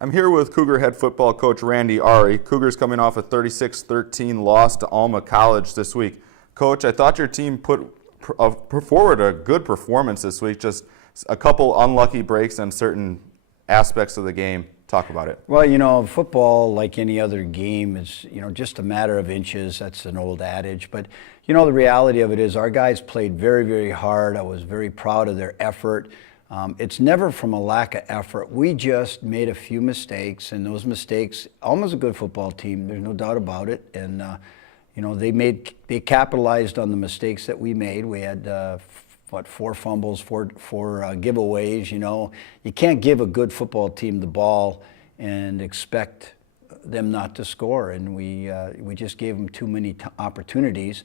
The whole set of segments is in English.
I'm here with Cougar head football coach Randy Awrey. Cougars coming off a 36-13 loss to Alma College this week. Coach, I thought your team put forward a good performance this week, just a couple unlucky breaks on certain aspects of the game. Talk about it. Well, football, like any other game, is, just a matter of inches. That's an old adage. But, the reality of it is our guys played very, very hard. I was very proud of their effort. It's never from a lack of effort. We just made a few mistakes, and those mistakes, Alma's a good football team. There's no doubt about it. And, they capitalized on the mistakes that we made. We had, 4 fumbles, four giveaways. You can't give a good football team the ball and expect them not to score. And we just gave them too many opportunities.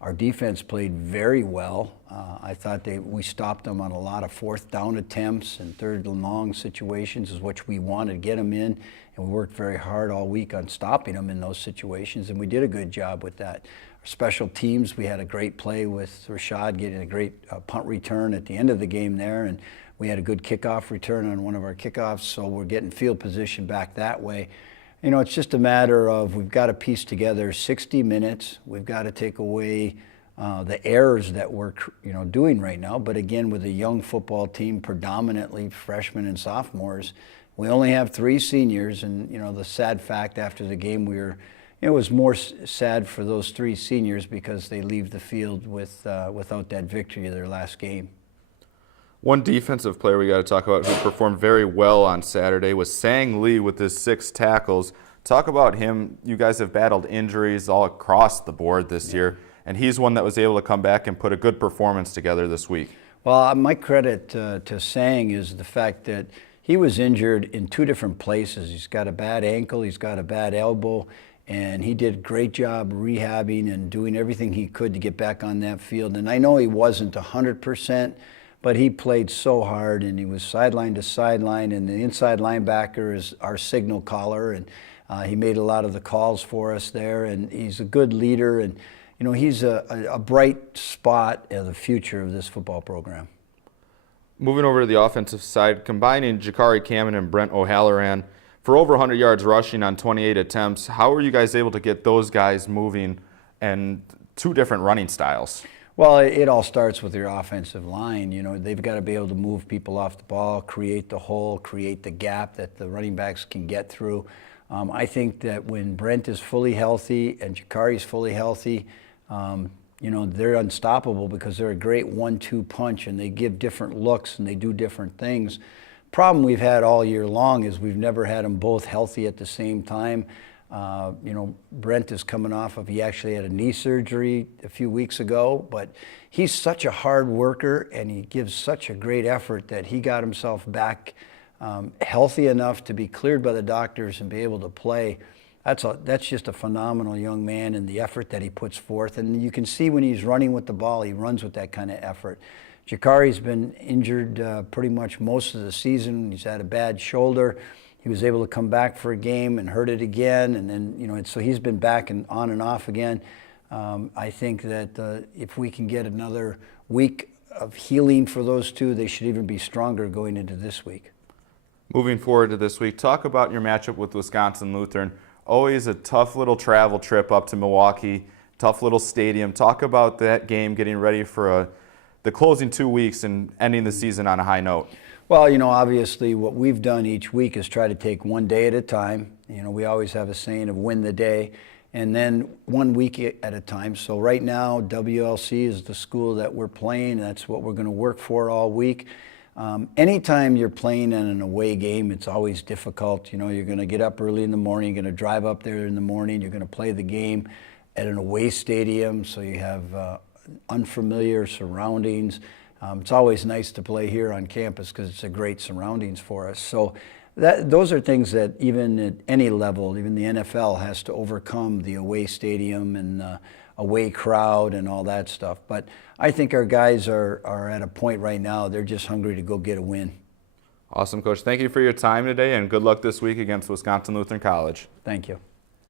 Our defense played very well. I thought we stopped them on a lot of 4th down attempts and 3rd and long situations, is what we wanted to get them in. And we worked very hard all week on stopping them in those situations, and we did a good job with that. Our special teams, we had a great play with Rashad getting a great punt return at the end of the game there, and we had a good kickoff return on one of our kickoffs, so we're getting field position back that way. It's just a matter of we've got to piece together 60 minutes. We've got to take away the errors that we're doing right now. But again, with a young football team, predominantly freshmen and sophomores, we only have 3 seniors. And the sad fact after the game, it was more sad for those 3 seniors because they leave the field without that victory of their last game. One defensive player we got to talk about who performed very well on Saturday was Sang Lee with his 6 tackles. Talk about him. You guys have battled injuries all across the board this year, and he's one that was able to come back and put a good performance together this week. Well, my credit to Sang is the fact that he was injured in 2 different places. He's got a bad ankle, he's got a bad elbow, and he did a great job rehabbing and doing everything he could to get back on that field. And I know he wasn't 100%, but he played so hard, and he was sideline to sideline, and the inside linebacker is our signal caller, and he made a lot of the calls for us there, and he's a good leader, and he's a bright spot in the future of this football program. Moving over to the offensive side, combining Jakari Kamen and Brent O'Halloran for over 100 yards rushing on 28 attempts. How were you guys able to get those guys moving and 2 different running styles? Well, it all starts with your offensive line. They've got to be able to move people off the ball, create the hole, create the gap that the running backs can get through. I think that when Brent is fully healthy and Jakari's fully healthy, they're unstoppable because they're a great 1-2 punch, and they give different looks and they do different things. Problem we've had all year long is we've never had them both healthy at the same time. Brent is coming off of, he actually had a knee surgery a few weeks ago, but he's such a hard worker and he gives such a great effort that he got himself back healthy enough to be cleared by the doctors and be able to play. That's just a phenomenal young man, and the effort that he puts forth. And you can see when he's running with the ball, he runs with that kind of effort. Jakari's been injured pretty much most of the season. He's had a bad shoulder. He was able to come back for a game and hurt it again, and then so he's been back and on and off again. I think that if we can get another week of healing for those 2, they should even be stronger going into this week. Moving forward to this week, talk about your matchup with Wisconsin Lutheran. Always a tough little travel trip up to Milwaukee, tough little stadium. Talk about that game, getting ready for the closing 2 weeks and ending the season on a high note. Well, obviously what we've done each week is try to take one day at a time. We always have a saying of win the day, and then 1 week at a time. So right now, WLC is the school that we're playing. That's what we're going to work for all week. Anytime you're playing in an away game, it's always difficult. You're going to get up early in the morning, you're going to drive up there in the morning, you're going to play the game at an away stadium, so you have unfamiliar surroundings. It's always nice to play here on campus because it's a great surroundings for us. So those are things that even at any level, even the NFL has to overcome, the away stadium and away crowd and all that stuff. But I think our guys are at a point right now, they're just hungry to go get a win. Awesome, Coach. Thank you for your time today, and good luck this week against Wisconsin Lutheran College. Thank you.